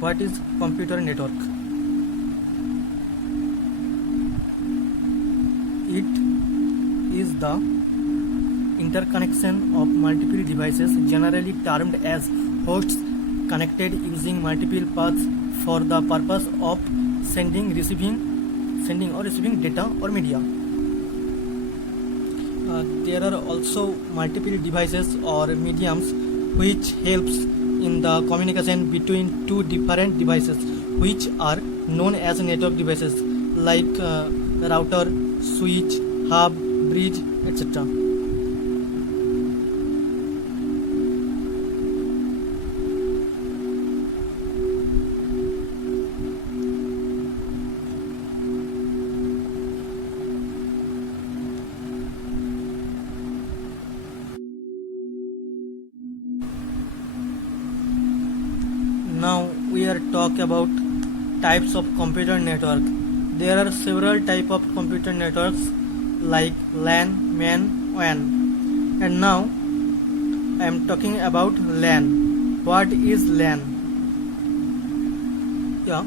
What is computer network? It is the interconnection of multiple devices, generally termed as hosts, connected using multiple paths for the purpose of sending or receiving data or media. There are also multiple devices or mediums which helps in the communication between two different devices, which are known as network devices like router, switch, hub, bridge, etc. Now we are talk about types of computer network. There are several type of computer networks like LAN, MAN, WAN. And now I am talking about LAN. What is LAN? Yeah.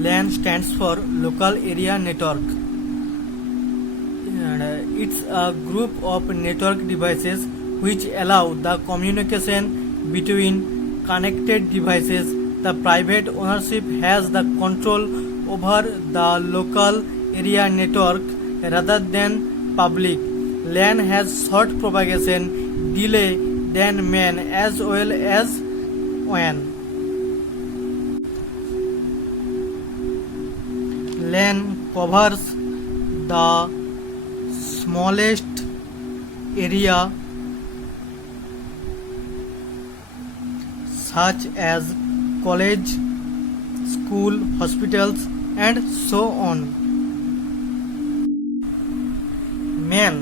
LAN stands for Local Area Network. And it's a group of network devices which allow the communication between connected devices. The private ownership has the control over the local area network rather than public. LAN has short propagation delay than MAN as well as WAN. LAN covers the smallest area such as college, school, hospitals, and so on. MAN.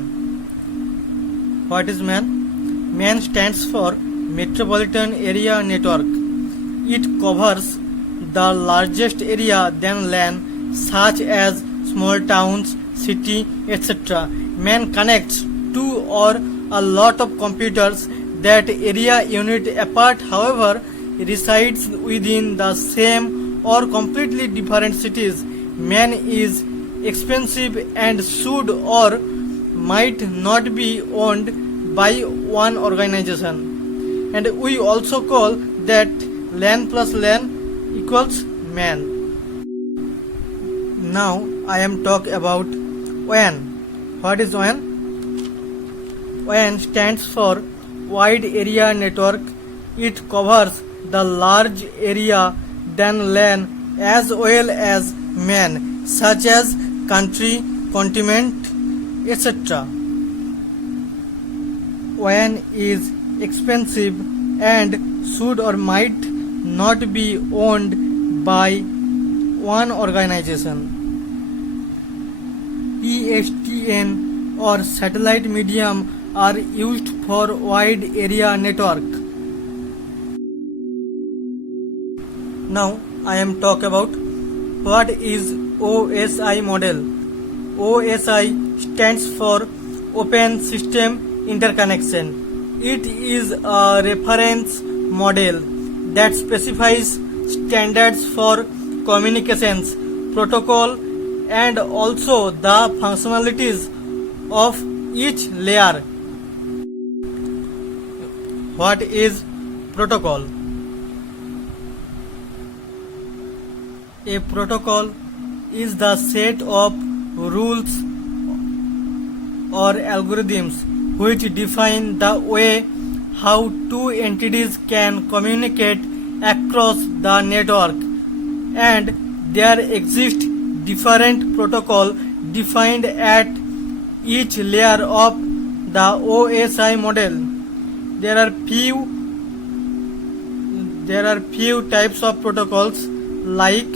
What is MAN? MAN stands for Metropolitan Area Network. It covers the largest area than LAN, such as small towns, city, etc. MAN connects two or a lot of computers that area unit apart, however, resides within the same or completely different cities. MAN is expensive and should or might not be owned by one organization. And we also call that LAN plus LAN equals MAN. Now I am talk about WAN. What is WAN? WAN stands for Wide Area Network. It covers the large area than LAN as well as MAN, such as country, continent, etc. WAN is expensive and should or might not be owned by one organization. PSTN or satellite medium are used for wide area network. Now I am talk about what is OSI model. OSI stands for Open System Interconnection. It is a reference model that specifies standards for communications, protocol, and also the functionalities of each layer. What is protocol? A protocol is the set of rules or algorithms which define the way how two entities can communicate across the network, and there exist different protocol defined at each layer of the OSI model. There are few types of protocols like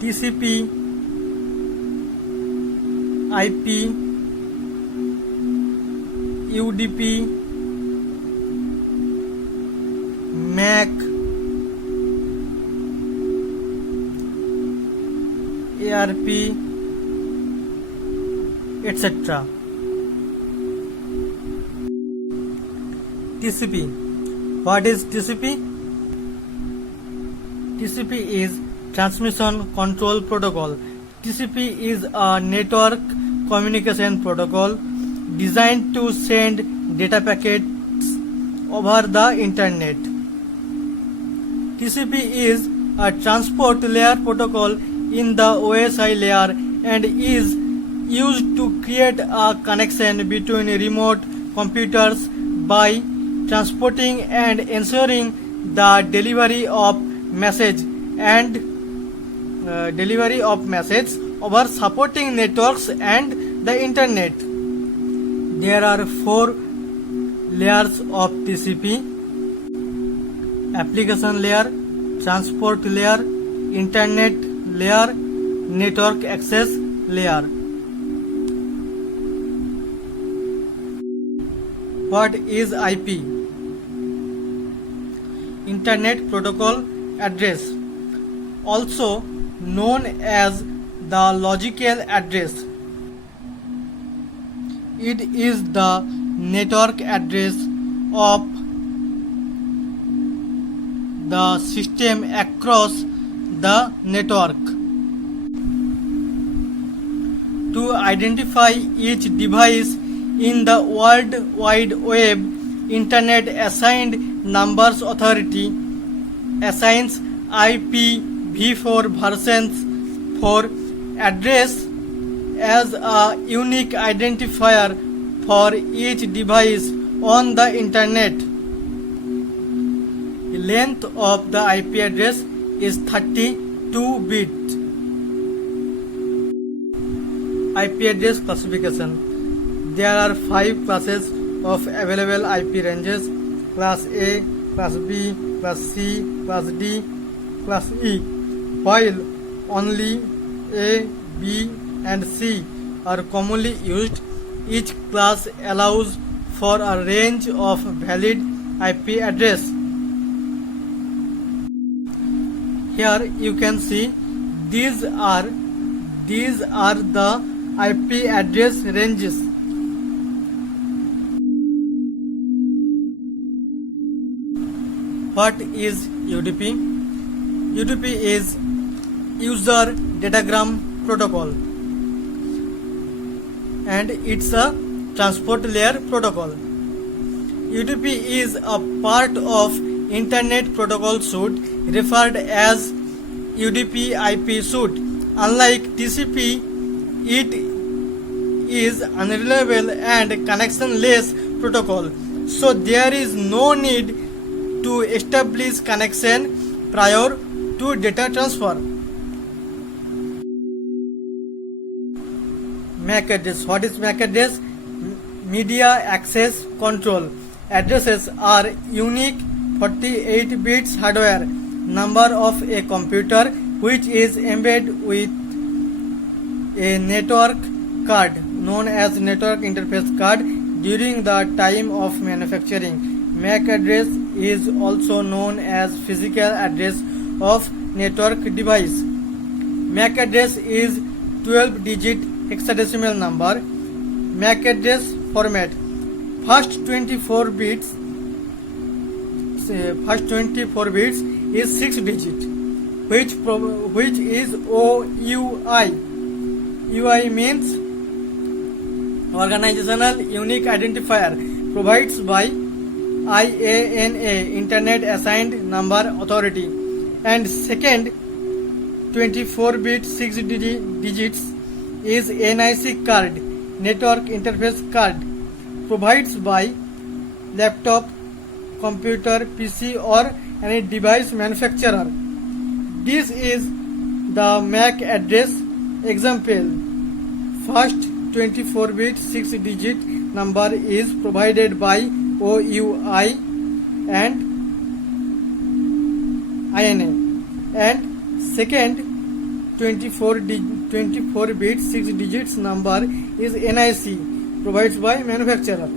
TCP, IP, UDP, MAC, ARP, etc. TCP. What is TCP? TCP is Transmission Control Protocol. TCP is a network communication protocol designed to send data packets over the internet. TCP is a transport layer protocol in the OSI layer and is used to create a connection between remote computers by transporting and ensuring the delivery of message over supporting networks and the internet. There are 4 layers of TCP: application layer, transport layer, internet layer, network access layer. What is IP? Internet Protocol Address, also known as the logical address. It is the network address of the system across the network. To identify each device in the World Wide Web, Internet Assigned Numbers Authority assigns IPv4 versions for address as a unique identifier for each device on the internet. The length of the IP address is 32 bits. IP address classification. There are 5 classes of available IP ranges: class A, class B, class C, class D, class E. While only A, B and C are commonly used, each class allows for a range of valid IP address. Here you can see these are the IP address ranges. What is UDP? UDP is User Datagram Protocol and it's a transport layer protocol. UDP is a part of Internet Protocol Suite referred as UDP IP suite. Unlike TCP, it is unreliable and connectionless protocol, so there is no need to establish connection prior to data transfer. MAC address. What is MAC address? Media Access Control. Addresses are unique 48 bits hardware number of a computer which is embedded with a network card known as network interface card during the time of manufacturing. MAC address is also known as physical address of network device. MAC address is 12-digit hexadecimal number. MAC address format: first 24 bits is 6 digit, which is OUI. UI means Organizational Unique Identifier, provides by IANA, Internet Assigned Number Authority. And second 24-bit 6 digits is NIC card, Network Interface Card, provides by laptop, computer, PC or any device manufacturer. This is the MAC address example. First 24-bit 6-digit number is provided by OUI and INA, and second 24-bit 6 digits number is NIC, provided by manufacturer.